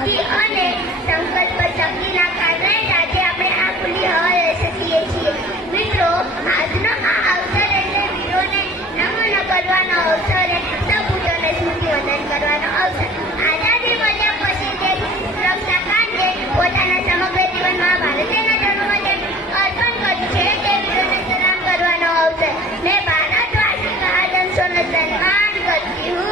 ભક્તિ અને સંકલ્પ શક્તિના કારણે આજે આપણે આ ખુલ્લી હવા લઈ શકીએ છીએ. મિત્રો, આજનો આ અવસર એટલે વીરોને નમન કરવાનો અવસર, સપૂતોને સ્મૃતિવંદન કરવાનો અવસર. આઝાદી મળ્યા પછી દેશ સુરક્ષા કાંડે પોતાના સમગ્ર જીવનમાં ભારતીયના ધર્મ માટે અર્પણ કર્યું છે તે વીરોને સલામ કરવાનો અવસર. मैं भारतवासी का आदम सोना सन्मान करती हूँ.